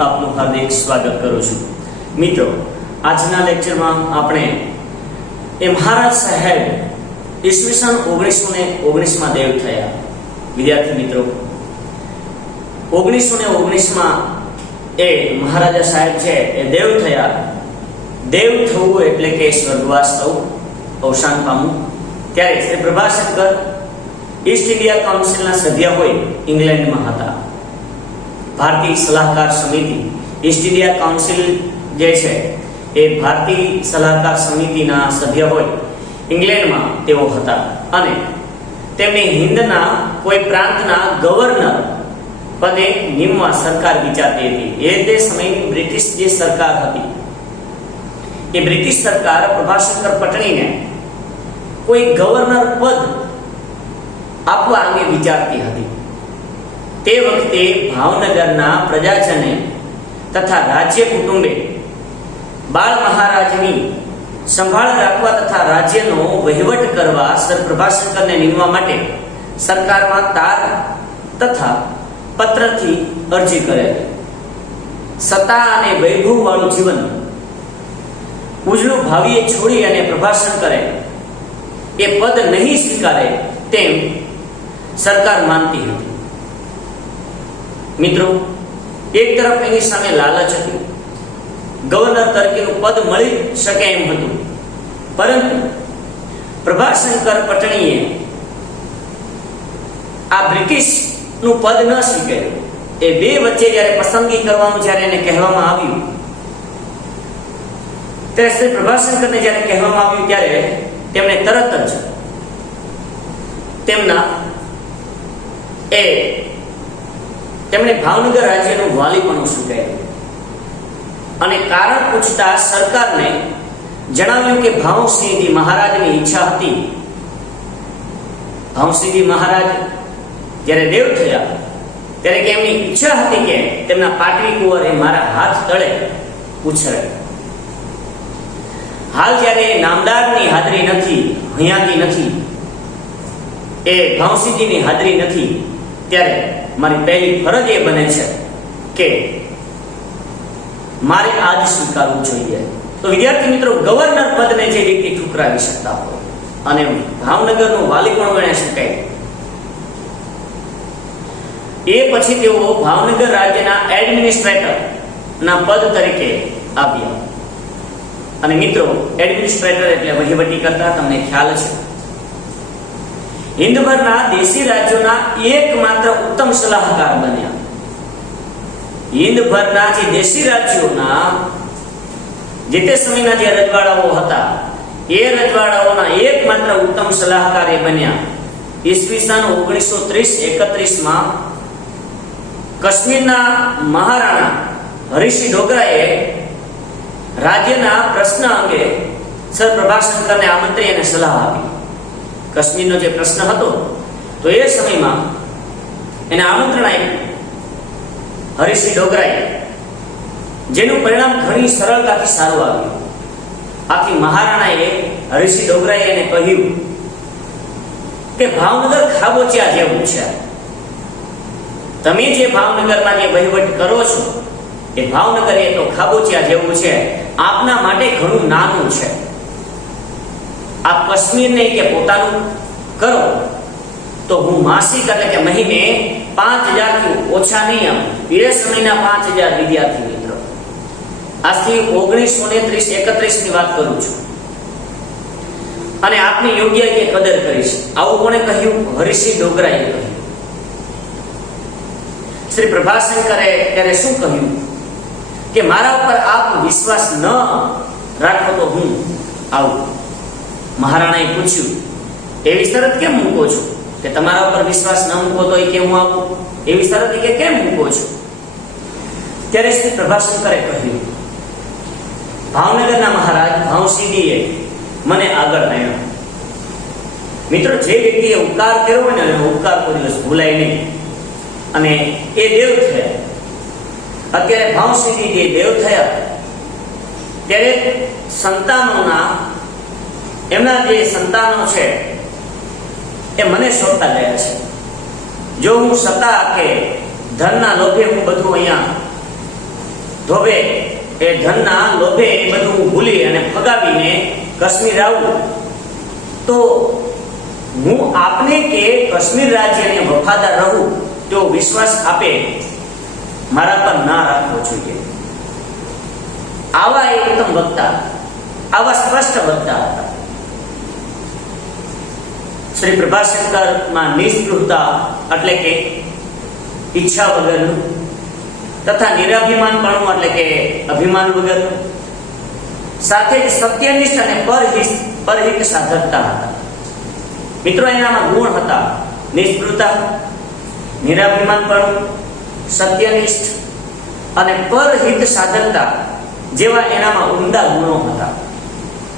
આપનું હાર્દિક સ્વાગત કરું છું। મિત્રો, આજના લેક્ચરમાં આપણે મહારાજ સાહેબ ઈસવીસન 1919 માં દેવ થયા। વિદ્યાર્થી મિત્રો, 1919 માં એ મહારાજા સાહેબ છે એ દેવ થયા। દેવ થવું એટલે કે સ્વર્ગવાસ થવું, અવસાન પામવું। ત્યારે શ્રી પ્રભાશંકર ઈસ્ટ ઇન્ડિયા કાઉન્સિલના સભ્ય હોય ઇંગ્લેન્ડમાં હતા। ભારતીય સલાહકાર સમિતિ ઈસ્ટ ઇન્ડિયા કાઉન્સિલ જે છે એ ભારતીય સલાહકાર સમિતિના સભ્ય હોય ઇંગ્લેન્ડમાં તેઓ હતા અને તેમને હિન્દના કોઈ પ્રાંતના ગવર્નર પદે નિમવા સરકાર વિચારતી હતી। એ તે સમયની બ્રિટિશ જે સરકાર હતી એ બ્રિટિશ સરકાર પ્રભાશંકર પટણીને કોઈ ગવર્નર પદ આપવા અંગે વિચારતી હતી। તે વખતે ભાવનગરના પ્રજાજને તથા રાજ્ય કુટુંબે બાળ મહારાજની સંભાળ રાખવા તથા રાજ્યનો વહીવટ કરવા સર પ્રભાશંકરને નિમવા માટે સરકારમાં તાર તથા પત્રથી અરજી કરેલી। સત્તા અને વૈભવ વાળું જીવન ઉજળું ભાવીએ છોડી અને પ્રભાશંકરે એ પદ નહીં સ્વીકારે તેમ સરકાર માનતી હતી। મિત્રો, એક તરફ એની સામે લાલચ હતી, ગવર્નર તરીકેનું પદ મળી શકે એમ હતું, પરંતુ પ્રભાશંકર પટણીએ આ બ્રિટિશનું પદ ન સ્વીકાર્યું। એ બે વચ્ચે જ્યારે પસંદગી કરવાનું જ્યારે એને કહેવામાં આવ્યું ત્યારે શ્રી પ્રભાશંકરને જ્યારે કહેવામાં આવ્યું ત્યારે તેમણે તરત જ તેમણે ભાવનગર રાજ્યનું વાલીપણું સ્વીકાર્યું અને કારણ પૂછતા સરકારને જણાવ્યું કે ભાવસિંહજી મહારાજની ઈચ્છા હતી। ભાવસિંહજી મહારાજ જ્યારે દેવ થયા ત્યારે કે એમની ઈચ્છા હતી કે તેમના પાટવી કુંવરે મારા હાથ તળે ઉછરે। હાલ જ્યારે નામદારની હાજરી નથી, હયાતી નથી, એ ભાવસિંહજીની હાજરી નથી, ત્યારે મારી પહેલી ફરજ એ બને છે કે મારે આજ સ્વીકારવું જોઈએ। તો વિદ્યાર્થી મિત્રો, ગવર્નર પદને જે વ્યક્તિ ઠુકરાવી શકતા હોય અને ભાવનગરનું વાલી પણ ગણી શકાય, એ પછી તેઓ ભાવનગર રાજ્યના એડમિનિસ્ટ્રેટર ના પદ તરીકે આવ્યા। અને મિત્રો, એડમિનિસ્ટ્રેટર એટલે વહીવટી કરતા, તમને ખ્યાલ છે। હિન્દભરના દેશી રાજ્યોના એકમાત્ર ઉત્તમ સલાહકાર બન્યા। હિન્દભરના જે દેશી રાજ્યોના જે તે સમયના જે રજવાડાઓ હતા એ રજવાડાઓના એકમાત્ર ઉત્તમ સલાહકાર એ બન્યા। ઈસવીસન 1930-31 માં કાશ્મીરના મહારાણા હરિસિંહ ઢોગરાએ રાજ્યના પ્રશ્ન અંગે સર પ્રભાશંકરને આમંત્રી અને સલાહ આપી। કાશ્મીરનો જે પ્રશ્ન હતો તો એ સમયમાં એને આમંત્રણ આપ્યું હરિસિંહ ઢોગરાએ, જેનું પરિણામ ઘણી સરળતાથી સારું આવ્યું। આથી મહારાણાએ હરિસિંહ ઢોગરાએ એને કહ્યું કે ભાવનગર ખાબોચિયા જેવું છે, તમે જે ભાવનગરમાં જે વહીવટ કરો છો એ ભાવનગર એ તો ખાબોચિયા જેવું છે, આપના માટે ઘણું નાનું છે। આપ કાશ્મીરને કે પોતાનું કરો તો હું માસિક એટલે કે મહિને 5000 થી ઓછા નહીં આપું। એ સમયના 5000 વિદ્યાર્થી મિત્રો, આજથી 1930-31 ની વાત કરું છું, અને આપની યોગ્ય કે કદર કરીશ। આવું કોણે કહ્યું? હરિસિંહ ઢોગરાએ કહ્યું। શ્રી પ્રભાશંકરે ત્યારે શું કહ્યું કે મારા ઉપર આપ વિશ્વાસ ન રાખો તો હું આવું। મહારાણાએ પૂછ્યું, એવી શરત કેમ મૂકો છો કે તમારા ઉપર વિશ્વાસ ન મૂકો તો એ કેમ હું આવું? એવી શરત કે કેમ મૂકો છો? ત્યારે શ્રી પ્રભાશંકરે કહ્યું, ભાવનગરના મહારાજ ભાવસિંહજીએ મને આગળ આવ્યો। મિત્રો, જે વ્યક્તિએ ઉપકાર કર્યો હોય ને એનો ઉપકાર કોઈ દિવસ ભૂલાય નહીં, અને એ દેવ થયા। અત્યારે ભાવસિંહજી જે દેવ થયા ત્યારે સંતાનોના એમના જે સંતાનો છે એ મને સોંપતા ગયા છે। જો હું સત્તા કે ધનના લોભે હું બધું અહીંયા ધોબે એ ધનના લોભે એ બધું ભૂલી અને ફગાવીને કાશ્મીર આવું, તો હું આપને કે કાશ્મીર રાજ્યને વફાદાર રહું તો વિશ્વાસ આપે મારા પર ના રાખવો જોઈએ. આવા એ ઉત્તમ વક્તા, આવા સ્પષ્ટ વક્તા હતા. શ્રી પ્રભાશંકર માં નિસ્પૃહતા એટલે કે ઈચ્છા વગરનું તથા નિરાભિમાનપણું એટલે કે અભિમાન વગરનું, સાથે જ સત્યનિષ્ઠ અને પરહિત સાધકતા હતા. મિત્રો, એનામાં ગુણ હતા નિસ્પૃહતા, નિરાભિમાનપણું, સત્યનિષ્ઠ અને પરહિત સાધકતા જેવા એનામાં ઉમદા ગુણો હતા.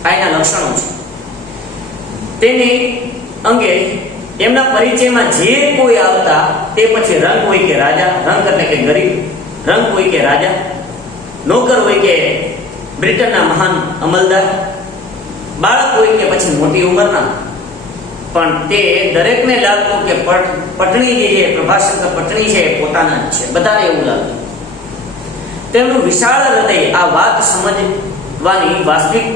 આ એના લક્ષણો છે. તેની અંગે એમના પરિચયમાં જે કોઈ આવતા તે પછી રંગ હોય કે રાજા, રંગ એટલે કે ગરીબ, રંગ હોય કે રાજા, નોકર હોય કે બ્રિટનના મહાન અમલદાર, બાળક હોય કે પછી મોટી ઉંમરના, પણ તે દરેકને લાગતું કે પટણી જે છે, પ્રભાશંકર પટણી છે, પોતાના જ છે. બધાને એવું લાગતું. તેમનું વિશાળ હૃદય આ વાત સમજવાની વાસ્તવિક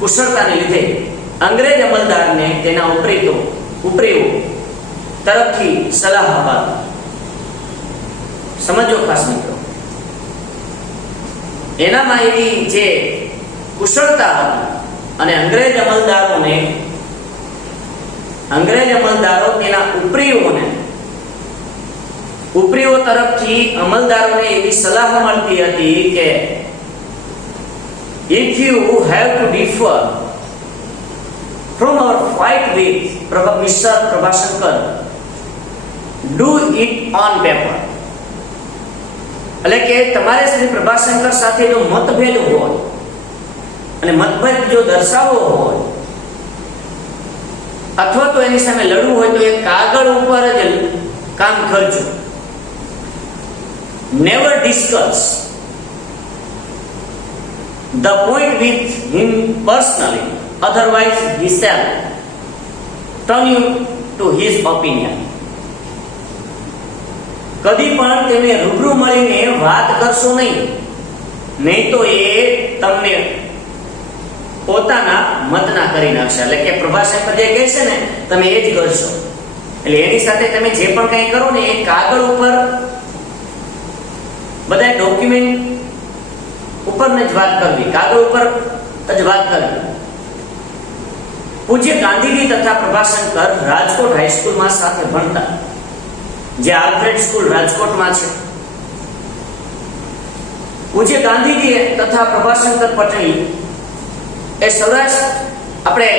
કુશળતાને લીધે અંગ્રેજ અમલદારને તેના ઉપરીઓ તરફથી સલાહ અપાવી. સમજો ખાસ મિત્રો, એનામાં એવી જે કુશળતા હતી અને અંગ્રેજ અમલદારો તેના ઉપરીઓ તરફથી અમલદારોને એવી સલાહ મળતી હતી કે if you have to differ from our fight with Mr. Prabhashankar, do it on paper. એટલે કે તમારે શ્રી પ્રભાશંકર સાથે જો મતભેદ હોય અને મતભેદ જો દર્શાવવો હોય અથવા તો એની સામે લડવું હોય તો એ કાગળ ઉપર જ કામ કરજો. Never discuss the point with him personally, otherwise he shall turn you to his opinion. કદી પણ તેને રૂબરૂ મળીને વાત કરશો નહીં તો એ તમને પોતાના મતના કરી નાખશે. એટલે કે પ્રભાશંકર જે કહે છે ને તમે એ જ કરશો. એટલે એની સાથે તમે જે પણ કંઈ કરો ને એ કાગળ ઉપર બધા ડોક્યુમેન્ટ ઉપર જ વાત કરવી, કાગળ ઉપર જ વાત કરવી. પૂજ્ય ગાંધીજી તથા પ્રભાશંકર રાજકોટ હાઈસ્કૂલમાં સાથે ભણતા, જે આલ્ફ્રેડ સ્કૂલ રાજકોટમાં છે. પૂજ્ય ગાંધીજી તથા પ્રભાશંકર પટણી એ સૌરાષ્ટ્ર આપણે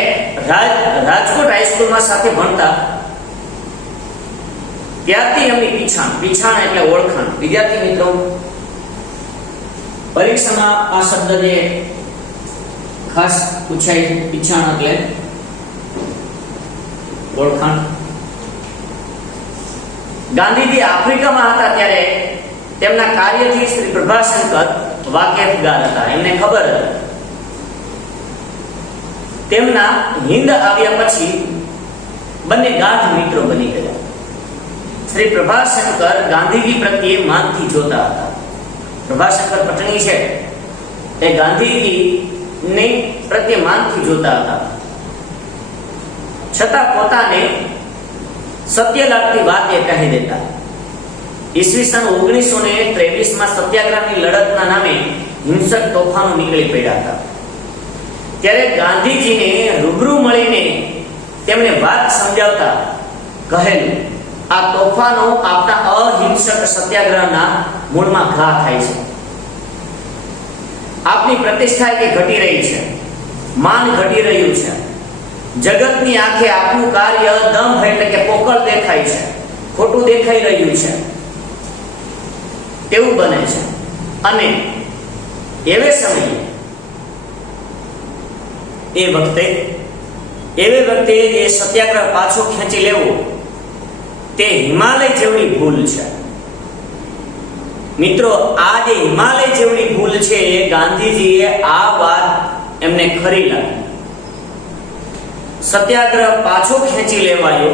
રાજકોટ હાઈસ્કૂલમાં સાથે ભણતા ત્યારથી એમની પીછાણ એટલે ઓળખાણ. વિદ્યાર્થી મિત્રો, પરીક્ષામાં આ શબ્દ જે ખાસ પૂછાય છે, પીછાણ એટલે ઓળખાણ. ગાંધીજી આફ્રિકામાં હતા ત્યારે તેમના કાર્યથી શ્રી પ્રભાશંકર વાકેફગાર હતા. એમને ખબર હતી. તેમના હિંદ આવ્યા પછી બંને ગાઢ મિત્રો બની ગયા. શ્રી પ્રભાશંકર ગાંધીજી પ્રત્યે માનથી જોતા હતા. પ્રભાશંકર પટણી છે એ ગાંધીજીને પ્રત્યે માનથી જોતા હતા, છતાં પોતાને સત્ય લાગતી વાત એ કહી દેતા. ઈસવીસન 1923 સત્યાગ્રહની લડતના નામે હિંસક તોફાનો નીકળી પડ્યા હતા. ત્યારે ગાંધીજીને રૂબરૂ મળીને તેમને વાત સમજાવતા કહેલું, આ તોફાનો આપણા અહિંસક સત્યાગ્રહના મૂળમાં ઘા થાય છે. આપની પ્રતિષ્ઠા કે ઘટી રહી છે, માન ઘટી રહ્યું છે. જગતની આંખે આપનું કાર્ય દંભ એટલે કે પોકળ દેખાય છે, ખોટું દેખાઈ રહ્યું છે તેવું બને છે. અને એવે સમયે એવે વખતે એ સત્યાગ્રહ પાછો ખેંચી લેવો તે હિમાલય જેવડી ભૂલ છે. મિત્રો, આ જે હિમાલય જેવડી ભૂલ છે એ ગાંધીજીએ આ વાત એમને ખરી લાગી. સત્યાગ્રહ પાછો ખેંચી લેવાયો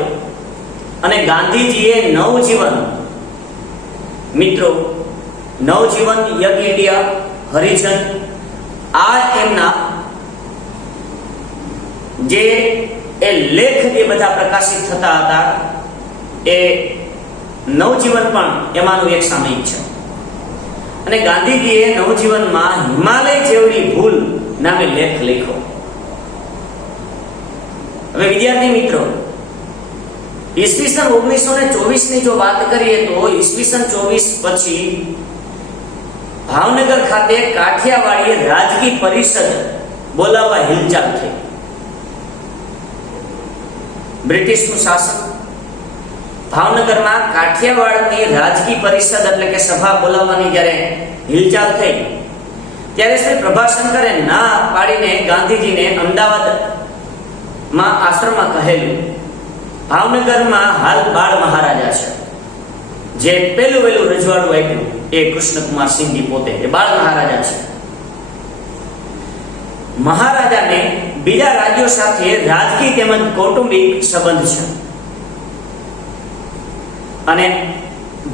અને ગાંધીજીએ નવજીવન મિત્રો નવજીવન, યંગ ઇન્ડિયા, હરિજન, આ એમના જે એ લેખ એ બધા પ્રકાશિત થતા હતા, એ નવજીવન પણ એમાંનું એક સામયિક છે. અને ગાંધીજીએ નવજીવનમાં હિમાલય જેવડી ભૂલ નામે લેખ લખ્યો. હવે વિદ્યાર્થી મિત્રો, ઈસવીસન 1924 ની જો વાત કરીએ તો ઈસવીસન 24 પછી ભાવનગર ખાતે કાઠિયાવાડી રાજકીય પરિષદ બોલાવવા હિલચાલ થઈ. બ્રિટિશનું શાસન ભાવનગરમાં કાઠિયાવાડની રાજકીય પરિષદ એટલે કે સભા બોલાવવાની જ્યારે હિલચાલ થઈ, ત્યારે શ્રી પ્રભાશંકરે ના પાડીને ગાંધીજીને અમદાવાદમાં આશ્રમમાં કહેલું. ભાવનગરમાં હાલ બાળ મહારાજા છે, જે પહેલું રજવાડું આપ્યું એ કૃષ્ણકુમાર સિંહજી પોતે એ બાળ મહારાજા છે. મહારાજાને બીજા રાજ્યો સાથે રાજકીય તેમજ કૌટુંબિક સંબંધ છે અને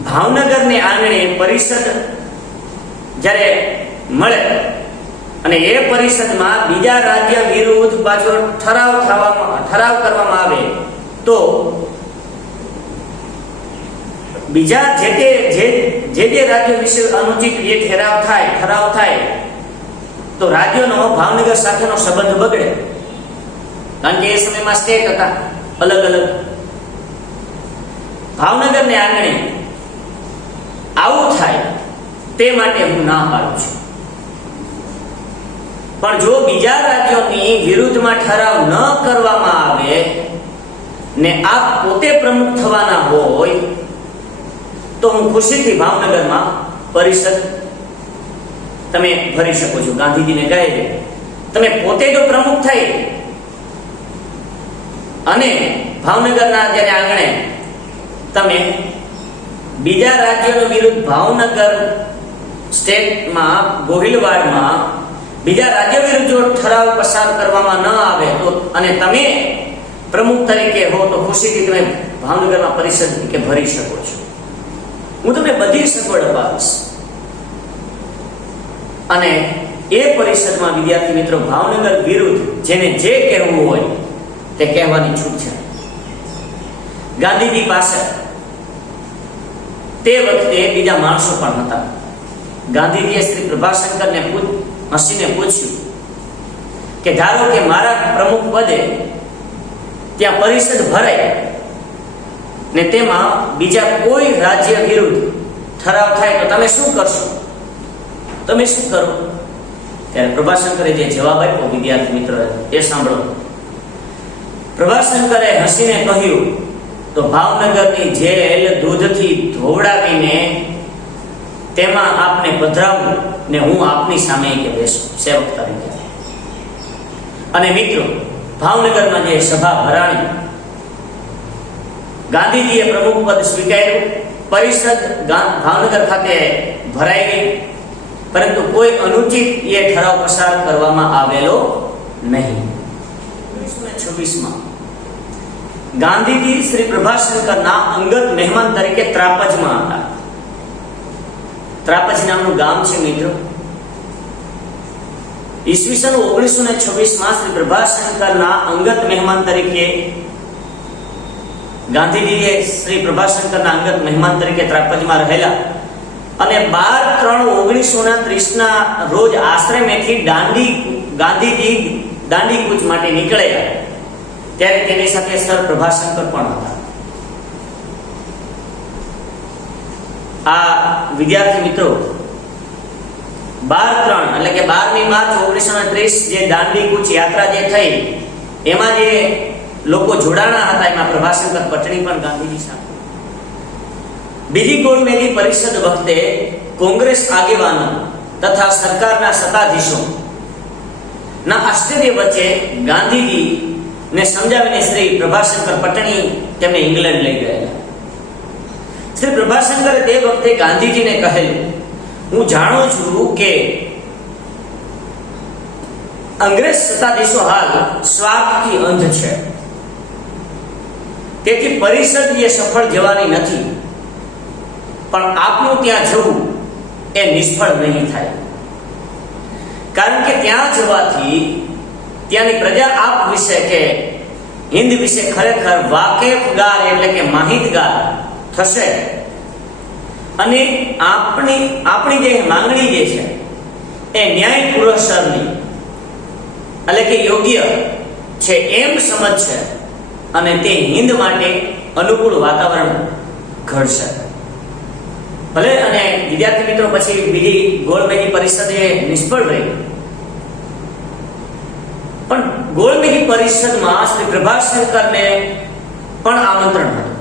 ભાવનગરને આંગણે પરિષદ જ્યારે મળે અને એ પરિષદમાં બીજા રાજ્ય વિરુદ્ધ પાછો ઠરાવ કરવામાં આવે તો બીજા જે રાજ્યો વિશે અનુચિત એ ઠરાવ થાય તો રાજ્યોનો ભાવનગર સાથેનો સંબંધ બગડે. કારણ કે એ સમયમાં સ્ટેટ હતા અલગ અલગ. ભાવનગરને આંગણે આવું થાય તે માટે હું ના પાડું છું. પણ જો બીજા રાજ્યોની વિરુદ્ધમાં ઠરાવ ન કરવામાં આવે ને આપ પોતે પ્રમુખ થવાના હોય તો હું ખુશીથી ભાવનગરમાં પરિષદ તમે ભરી શકો છો. ગાંધીજીને કહે તમે પોતે જો પ્રમુખ થઈ અને ભાવનગરના જ્યારે આંગણે તમે બીજા રાજ્યોનો વિરુદ્ધ ભાવનગર સ્ટેટમાં ગોહિલવાડમાં બીજા રાજ્ય વિરુદ્ધ જો ઠરાવ પસાર કરવામાં ન આવે તો અને તમે પ્રમુખ તરીકે હો તો ખુશીથી તમે ભાવનગરમાં પરિષદ કે ભરી શકો છો. હું તમને બધી સગવડ અપાવીશ. અને એ પરિષદમાં વિદ્યાર્થી મિત્રો ભાવનગર વિરુદ્ધ જેને જે કહેવું હોય તે કહેવાની છૂટ છે. ગાંધીજી પાસે તે વખતે બીજા માણસો પણ હતા. ગાંધીજીએ શ્રી પ્રભાશંકરને હસીને પૂછ્યું કે ધારો કે મારા પ્રમુખ પદે ત્યાં પરિષદ ભરાય ને તેમાં બીજા કોઈ રાજ્ય વિરુદ્ધ ઠરાવ થાય તો તમે શું કરશો? તમે શું કરો? ત્યારે પ્રભાશંકરે જે જવાબ આપ્યો વિદ્યાર્થી મિત્રો એ સાંભળો. પ્રભાશંકરે હસીને કહ્યું, તો ભાવનગરની જેલ દૂધથી ધોવડાવીને તેમાં આપને પધરાવું ને હું આપની સામે કે બેસું સેવક તરીકે. અને મિત્રો ભાવનગરમાં જે સભા ભરાણી, ગાંધીજીએ પ્રમુખ પદ સ્વીકાર્યું, પરિષદ ભાવનગર ખાતે ભરાઈ ગઈ, પરંતુ કોઈ અનુચિત એ ઠરાવ પસાર કરવામાં આવેલો નહીં. 1926માં ગાંધીજી શ્રી પ્રભાશંકરના અંગત મહેમાન તરીકે ત્રાપજમાં હતા. ત્રાપજ નામનું ગામ છે મિત્રો. ઈસવીસન 1926માં શ્રી પ્રભાશંકરના અંગત મહેમાન તરીકે ગાંધીજીએ શ્રી પ્રભાશંકરના અંગત મહેમાન તરીકે ત્રાપજમાં રહેલા અને 12/3/1930 ના રોજ આશ્રમેથી ગાંધીજી દાંડી કૂચ માટે નીકળ્યા. ત્યારે તેની સાથે સર પ્રભાશંકર પણ હતા. આ વિદ્યાર્થી મિત્રો 12/3 એટલે કે 12મી માર્ચ 1930 જે દાંડી કૂચ યાત્રા જે થઈ એમાં જે લોકો જોડાણા હતા એમાં પ્રભાશંકર પટણી પણ ગાંધીજી સાથે. બીજી ગોળમેલી પરિષદ વખતે કોંગ્રેસ આગેવાનો તથા સરકારના સત્તાધીશો ના આશ્ચર્ય વચ્ચે ગાંધીજી ને સમજાવીને શ્રી પ્રભાશંકર પટણી તેમને ઇંગ્લેન્ડ લઈ ગયેલા. શ્રી પ્રભાશંકરે તે વખતે ગાંધીજીને કહેલું, હું જાણું છું કે અંગ્રેજ સત્તાધીશો હાલ સ્વાર્થથી અંધ છે, તેથી પરિષદ એ સફળ જવાની નથી, પણ આપનું ત્યાં જવું એ નિષ્ફળ નહીં થાય. કારણ કે ત્યાં જવાથી ત્યાંની પ્રજા આપ વિશે કે હિન્દ વિશે ખરેખર વાકેફગાર એટલે કે માહિતગાર થશે અને આપણી જે માંગણી જે છે એ ન્યાયપૂર્વકની એટલે કે યોગ્ય છે એમ સમજશે અને તે હિન્દ માટે અનુકૂળ વાતાવરણ ઘડશે. ભલે અને વિદ્યાર્થી મિત્રો પછી બીજી ગોળમેજી પરિષદ એ નિષ્ફળ રહી, પણ ગોળમેજી પરિષદમાં શ્રી પ્રભાશંકરને પણ આમંત્રણ હતું.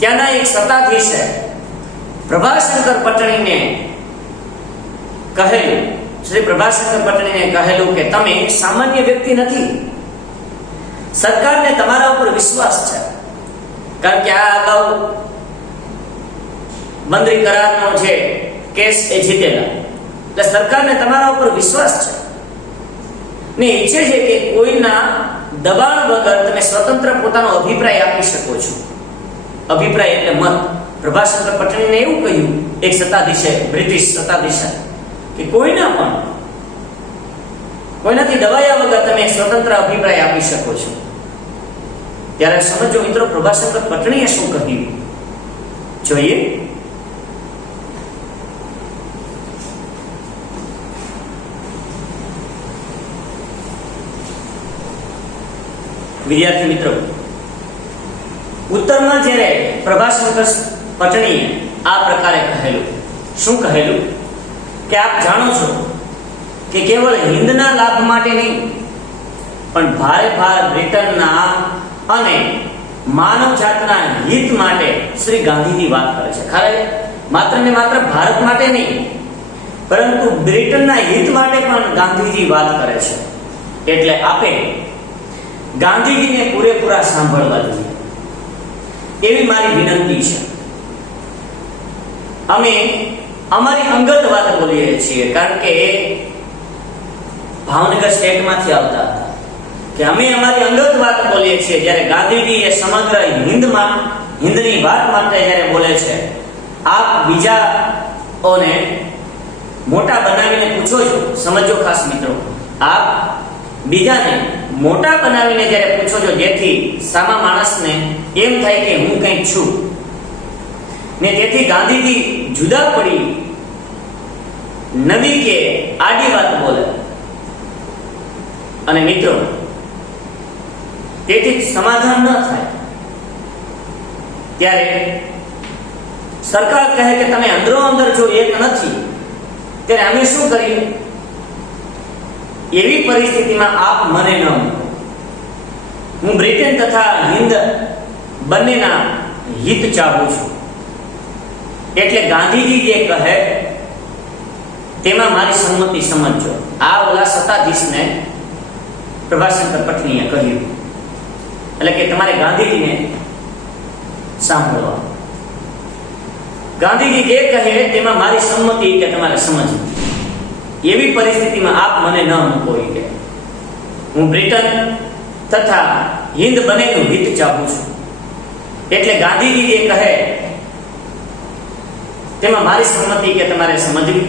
ત્યાંના એક સત્તાધીશે પ્રભાશંકર પટણીને કહેલું, શ્રી પ્રભાશંકર પટણીને કહેલું કે તમે સામાન્ય વ્યક્તિ નથી, સરકારને તમારા ઉપર વિશ્વાસ છે. કારણ કે આ અગાઉ બંદરી કરારનો જે કેસ એ જીતેલા, એટલે સરકારને તમારા ઉપર વિશ્વાસ છે ને ઈચ્છે છે કે કોઈના દબાણ વગર તમે સ્વતંત્ર પોતાનો અભિપ્રાય આપી શકો છો. અભિપ્રાય એટલે મત. પ્રભાશંકર પટણીને એવું કહ્યું એક સત્તાધીશે, બ્રિટિશ સત્તાધીશે, કે કોઈનાથી દબાયા વગર તમે સ્વતંત્ર અભિપ્રાય આપી શકો છો. ત્યારે સમજો મિત્રો પ્રભાશંકર પટણીએ શું કહ્યું, જોઈએ. વિદ્યાર્થી મિત્રો, ઉત્તરમાં જ્યારે પ્રભાશંકર પટણીએ આ પ્રકારે કહેલું, શું કહેલું કે આપ જાણો છો કે કેવળ હિન્દના લાભ માટે નહીં પણ ભારે બ્રિટનના અને માનવ જાતના હિત માટે શ્રી ગાંધીજી વાત કરે છે. ખરે માત્ર ને માત્ર ભારત માટે નહીં પરંતુ બ્રિટનના હિત માટે પણ ગાંધીજી વાત કરે છે. એટલે આપે ગાંધીજીને પૂરેપૂરા સાંભળવા જોઈએ એવી મારી વિનંતી છે. અમે અમારી અંગત વાત બોલીએ છીએ કારણ કે ભાવનગર સ્ટેટમાંથી આવતા હતા કે અમે અમારી અંગત વાત બોલીએ છીએ. જ્યારે ગાંધીજી એ સમગ્ર હિન્દની વાત માટે જ્યારે બોલે છે, આપ બીજાઓને મોટા બનાવીને પૂછો છો. સમજો ખાસ મિત્રો, આપ બીજાને મોટા બનાવીને જ્યારે પૂછો છો જેથી સામા માણસને એમ થાય કે હું કંઈક છું ને તેથી ગાંધીજી જુદા પડી નવી કે આડી વાત બોલે. અને મિત્રો તેથી સમાધાન ન થાય ત્યારે સરકાર કહે કે તમે અંદરો અંદર જો એક નથી ત્યારે અમે શું કરીએ? એવી પરિસ્થિતિમાં આપ મને ન મૂકો. હું બ્રિટન તથા હિન્દ બંનેના હિત ચાહું છું. એટલે ગાંધીજી જે કહે તેમાં મારી સંમતિ સમજજો. આ ઓલા સત્તાધીશને પ્રભાશંકર પટણીએ કહ્યું. એટલે કે તમારે ગાંધીજીને સાંભળવા. ગાંધીજી જે કહે તેમાં મારી સંમતિ કે તમારે સમજવું. એવી પરિસ્થિતિમાં આપ મને ન મૂકો કે હું બ્રિટન તથા હિન્દ બંનેનું હિત ચાહું છું. એટલે ગાંધીજી જે કહે તેમાં મારી સંમતિ કે તમારે સમજવી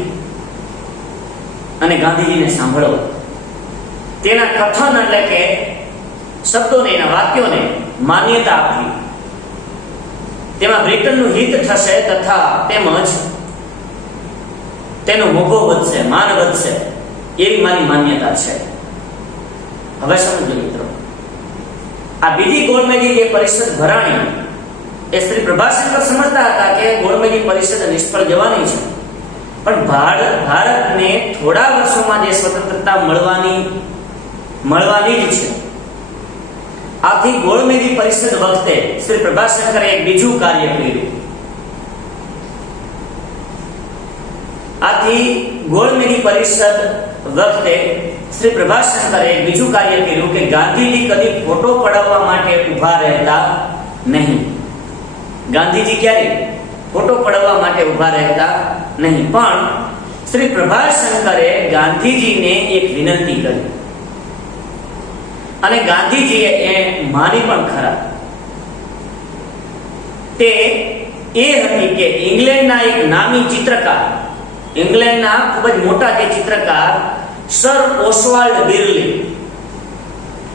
અને ગાંધીજીને સાંભળવા. તેના કથન એટલે કે શબ્દોને, એના વાક્યોને માન્યતા આપવી. તેમાં બ્રિટનનું હિત થશે તથા તેમજ તેનો મોભો વધશે, માન વધશે એવી મારી માન્યતા છે. હવે સમજો મિત્રો, આ બીજી ગોળમેજી જે પરિષદ ભરાણી એ શ્રી પ્રભાશંકર સમજતા હતા કે ગોળમેજી પરિષદ નિષ્ફળ જવાની છે, પણ ભારતને થોડા વર્ષોમાં જે સ્વતંત્રતા મળવાની જ છે. આથી ગોળમેજી પરિષદ વખતે શ્રી પ્રભાશંકરે એક બીજું કાર્ય કર્યું. આથી ગોળમેજી પરિષદ વખતે શ્રી પ્રભાશંકરે એક બીજું કાર્ય કર્યું કે ગાંધીજી કદી ફોટો પડાવવા માટે ઊભા રહેતા નહીં. ગાંધીજી ક્યારે ફોટો પડાવવા માટે ઊભા રહેતા નહીં, પણ શ્રી પ્રભાશંકરે ગાંધીજીને એક વિનંતી કરી અને ગાંધીજીએ એ માની પણ ખરા. તે એ હતી કે ઇંગ્લેન્ડના એક નામી ચિત્રકાર ઇંગ્લેન્ડના ખૂબ જ મોટા જે ચિત્રકાર સર ઓસ્વાલ્ડ બિર્લી,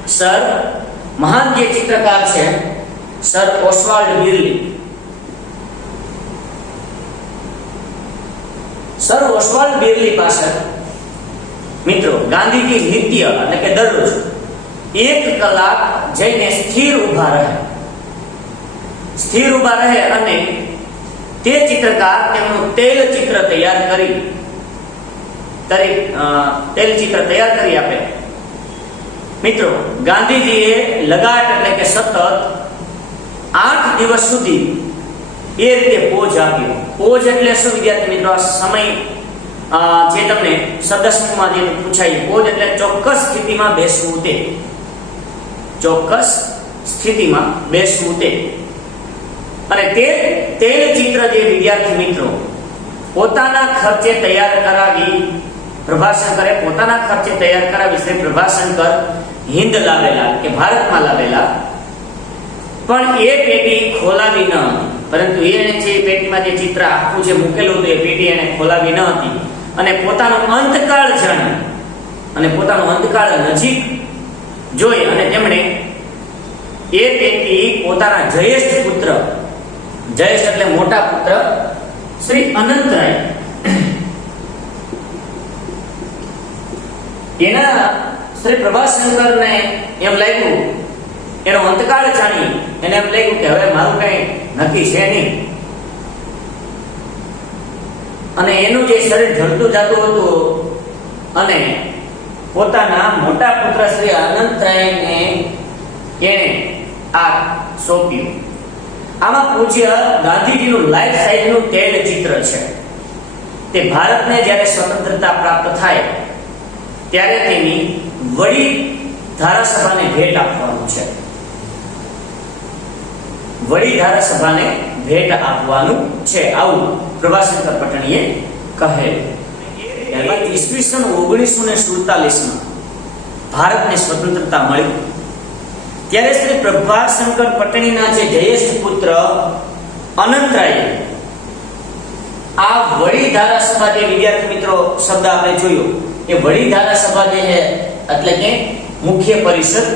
સર મહાન જે ચિત્રકાર છે સર ઓસ્વાલ્ડ બિર્લી, સર ઓસ્વાલ્ડ બિર્લી પાસે મિત્રો ગાંધીજી નિત્ય એટલે કે દરરોજ 1 કલાક જઈને સ્થિર ઊભા રહે અને તે ચિત્રકાર તેમનું તૈલચિત્ર તૈયાર કરી આપે. મિત્રો ગાંધીજીએ લગાટ એટલે કે સતત 8 દિવસ સુધી એ રીતે પોજ આપ્યો. પોજ એટલે શું વિદ્યાર્થી મિત્રો? સમય જે તમને શબ્દસમૂહમાં જે પૂછાય, પોજ એટલે ચોક્કસ સ્થિતિમાં બેસવું તે, ચોક્કસ સ્થિતિમાં બેસવું તે. અને તે તૈલચિત્ર જે વિદ્યાર્થી મિત્રો પોતાના ખર્ચે તૈયાર કરાવી પ્રભાશંકરે પોતાના ખર્ચે તૈયાર કરાવી શ્રી પ્રભાશંકર હિન્દ લાવેલા કે ભારતમાં લાવેલા, પણ એ પેટી ખોલાવી ન હતી. પરંતુ એને જે પેટીમાં જે ચિત્ર આખું જે મૂકેલું હતું એ પેટી એને ખોલાવી ન હતી અને પોતાનો અંતકાળ જાણી અને પોતાનો અંતકાળ નજીક જોઈ અને તેમણે એ પેટી પોતાના જ્યેષ્ઠ પુત્ર, જ્યેષ્ઠ એટલે મોટા પુત્ર શ્રી અનંતરાય, એના શ્રી પ્રભાશંકરને એમ લાગ્યું, એનો અંતકાળ જાણી એને એમ લાગ્યું કે હવે મારું કઈ નક્કી છે નહીં અને એનું જે શરીર ઢળતું જતું હતું અને પોતાના મોટા પુત્ર શ્રી અનંતરાયને એને આ સોંપ્યું. આમાં પૂજ્ય ગાંધીજીનું લાઈફ સાઈઝનું તૈલચિત્ર છે. તે ભારતને જ્યારે સ્વતંત્રતા પ્રાપ્ત થાય ત્યારે તેની વડી ધારાસભાને ભેટ આપવાનું છે. વડી ધારાસભાને ભેટ આપવાનું છે, આવું પ્રભાશંકર પટણીએ કહેલું. ત્યારબાદ ઈસવીસન 1947માં ભારતને સ્વતંત્રતા મળી ત્યારે શ્રી પ્રભાશંકર પટણીના જે જ્યેષ્ઠ પુત્ર અનંતરાય આ વડી ધારાસભા જે વિદ્યાર્થી મિત્રો શબ્દ આપણે જોયો, એ વડી ધારાસભા જે છે એટલે કે મુખ્ય પરિષદ,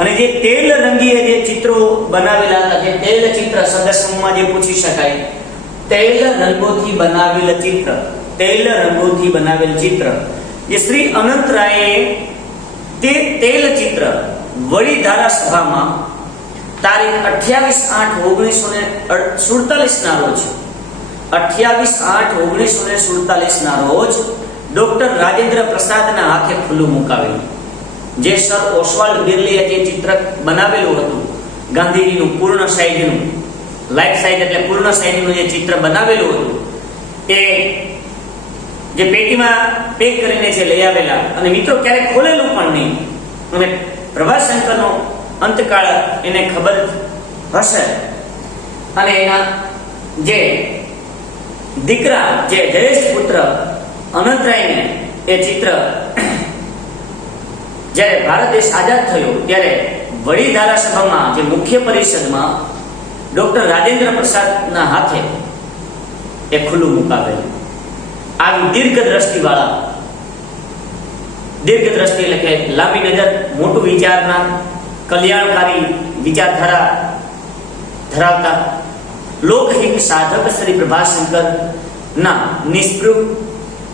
અને જે તેલ રંગીય જે ચિત્રો બનાવેલા હતા, જે તેલ ચિત્ર શબ્દસમૂહમાં જે પૂછી શકાય, તેલ રંગોથી બનાવેલ ચિત્ર, તેલ રંગોથી બનાવેલ ચિત્ર, જે શ્રી અનંતરાયે તે તેલ ચિત્ર વડી ધારાસભામાં તારીખ 28/8/1947 ના રોજ 28/8/1947 ના રોજ ડોક્ટર રાજેન્દ્ર પ્રસાદના હાથે ખુલ્લું મુકાવેલું. જે સર ઓસ્વાલ્ડ બિર્લીએ જે ચિત્ર બનાવેલું હતું ગાંધીજીનું પૂર્ણ સાઈઝનું, લાઈફ સાઈઝ એટલે પૂર્ણ સાઈઝનું જે ચિત્ર બનાવેલું હતું એ જે પેટીમાં પેક કરીને જે લઈ આવેલા અને મિત્રો ક્યારેક ખોલેલું પણ નહીં અને પ્રભાશંકરનો અંતકાળ એને ખબર હશે અને એના જે દીકરા, જે જ્યેષ્ઠ પુત્ર અનંતરાયને એ ચિત્ર જ્યારે ભારત દેશ આઝાદ થયો ત્યારે વડી ધારાસભામાં જે મુખ્ય પરિષદમાં ડોક્ટર રાજેન્દ્ર પ્રસાદના હાથે એ ખુલ્લું મુકાવેલું. આવી દીર્ઘ દ્રષ્ટિવાળા, દીર્ઘ દ્રષ્ટિ એટલે કે લાંબી નજર, મોટું વિચારના, કલ્યાણકારી વિચારધારા ધરાવતા લોકહિત સાધક શ્રી પ્રભાશંકર ના નિષ્પૃહ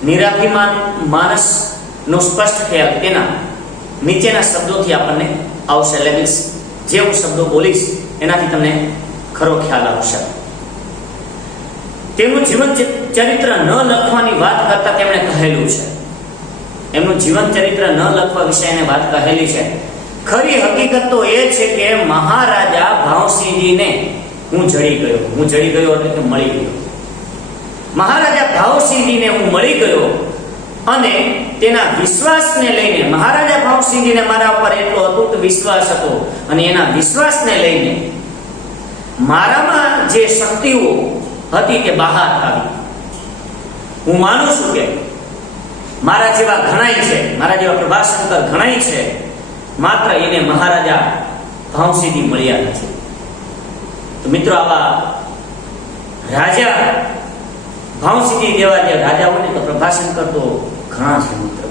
નિરાભિમાન માનસનો સ્પષ્ટ ખ્યાલ તેના નીચેના શબ્દોથી આપણને આવશે. એટલે જે હું શબ્દો બોલીશ એનાથી તમને ખરો ખ્યાલ આવશે. તેમનું જીવન ચરિત્ર ન લખવાની વાત કરતા તેમણે કહેલું છે, એમનું જીવન ચરિત્ર ન લખવા વિશે વાત કહેલી છે. ખરી હકીકત તો એ છે કે મહારાજા ભાવસિંહજીને હું જડી ગયો એટલે કે મળી ગયો. મહારાજા ભાવસિંહજીને હું મળી ગયો અને તેના વિશ્વાસને લઈને, મહારાજા ભાવસિંહજીને મારા ઉપર એટલો અતૂટ વિશ્વાસ હતો અને એના વિશ્વાસને લઈને મારામાં જે શક્તિઓ હતી તે બહાર આવી. હું માનું છું કે મારા જેવા ઘણાય છે, મારા જેવા પ્રભાશંકર ઘણાય છે, માત્ર એને મહારાજા ભાવસિંહજી મળ્યા નથી. તો મિત્રો, આવા રાજા ભાવસિદ્ધિ દેવા જે રાજાઓને તો પ્રભાશંકર તો ઘણા છે મિત્રો.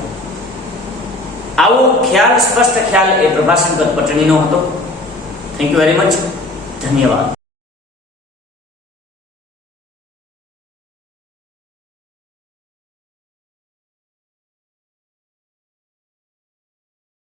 આવો ખ્યાલ, સ્પષ્ટ ખ્યાલ એ પ્રભાશંકર પટણીનો હતો. Thank you very much. ધન્યવાદ.